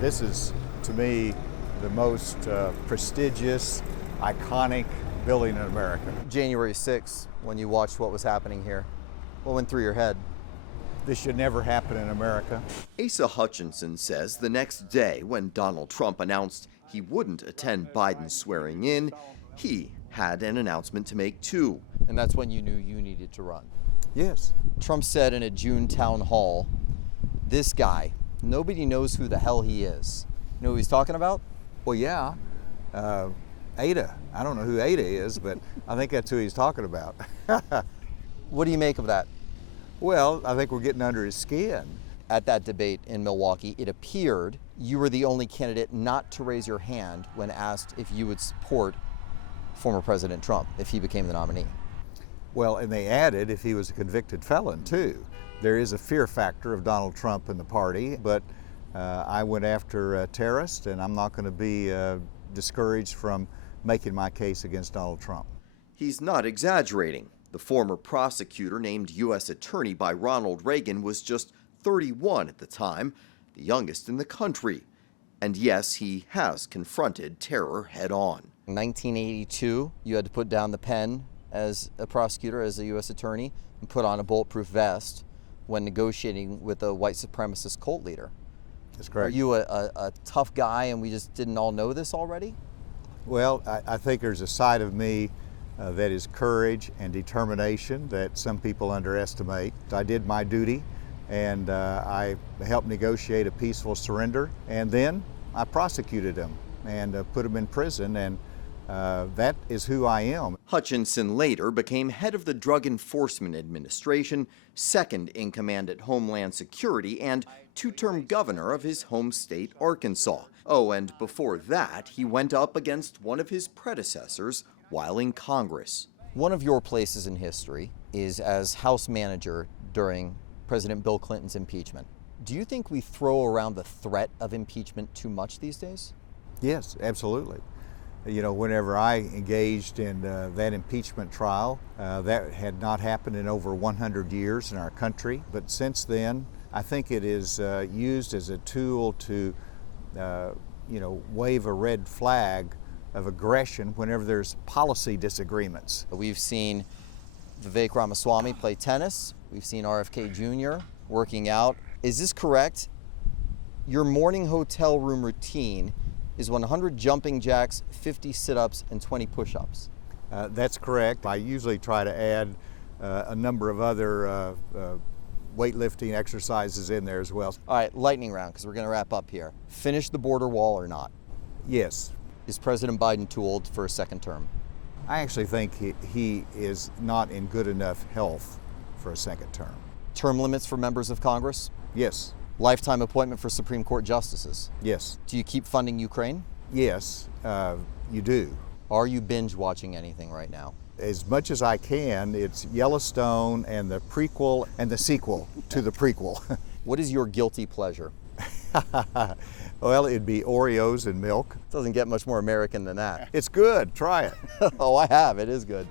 This is, to me, the most prestigious, iconic building in America. January 6th, when you watched what was happening here, what went through your head? This should never happen in America. Asa Hutchinson says the next day, when Donald Trump announced he wouldn't attend Biden's swearing in, he had an announcement to make too. And that's when you knew you needed to run. Yes. Trump said in a June town hall, this guy, nobody knows who the hell he is. You know who he's talking about? Well, yeah. Ada. I don't know who Ada is, but I think that's who he's talking about. What do you make of that? Well, I think we're getting under his skin. At that debate in Milwaukee, it appeared you were the only candidate not to raise your hand when asked if you would support former President Trump if he became the nominee. Well, and they added if he was a convicted felon, too. There is a fear factor of Donald Trump in the party, but I went after terrorists, and I'm not going to be discouraged from making my case against Donald Trump. He's not exaggerating. The former prosecutor named U.S. Attorney by Ronald Reagan was just 31 at the time, the youngest in the country. And yes, he has confronted terror head on. In 1982, you had to put down the pen as a prosecutor, as a U.S. attorney, and put on a bulletproof vest when negotiating with a white supremacist cult leader. That's correct. Are you a tough guy and we just didn't all know this already? Well, I think there's a side of me that is courage and determination that some people underestimate. I did my duty, and I helped negotiate a peaceful surrender, and then I prosecuted him and put him in prison, and that is who I am. Hutchinson later became head of the Drug Enforcement Administration, second in command at Homeland Security, and two-term governor of his home state, Arkansas. Oh, and before that, he went up against one of his predecessors while in Congress. One of your places in history is as House manager during President Bill Clinton's impeachment. Do you think we throw around the threat of impeachment too much these days? Yes, absolutely. You know, whenever I engaged in that impeachment trial, that had not happened in over 100 years in our country. But since then, I think it is used as a tool to, wave a red flag of aggression whenever there's policy disagreements. We've seen Vivek Ramaswamy play tennis. We've seen RFK Jr. working out. Is this correct? Your morning hotel room routine is 100 jumping jacks, 50 sit-ups, and 20 push-ups. That's correct. I usually try to add a number of other weightlifting exercises in there as well. All right, lightning round, because we're going to wrap up here. Finish the border wall or not? Yes. Is President Biden too old for a second term? I actually think he is not in good enough health for a second term. Term limits for members of Congress? Yes. Lifetime appointment for Supreme Court justices? Yes. Do you keep funding Ukraine? Yes, you do. Are you binge watching anything right now? As much as I can. It's Yellowstone and the prequel and the sequel to the prequel. What is your guilty pleasure? Well, it'd be Oreos and milk. Doesn't get much more American than that. It's good. Try it. Oh, I have. It is good.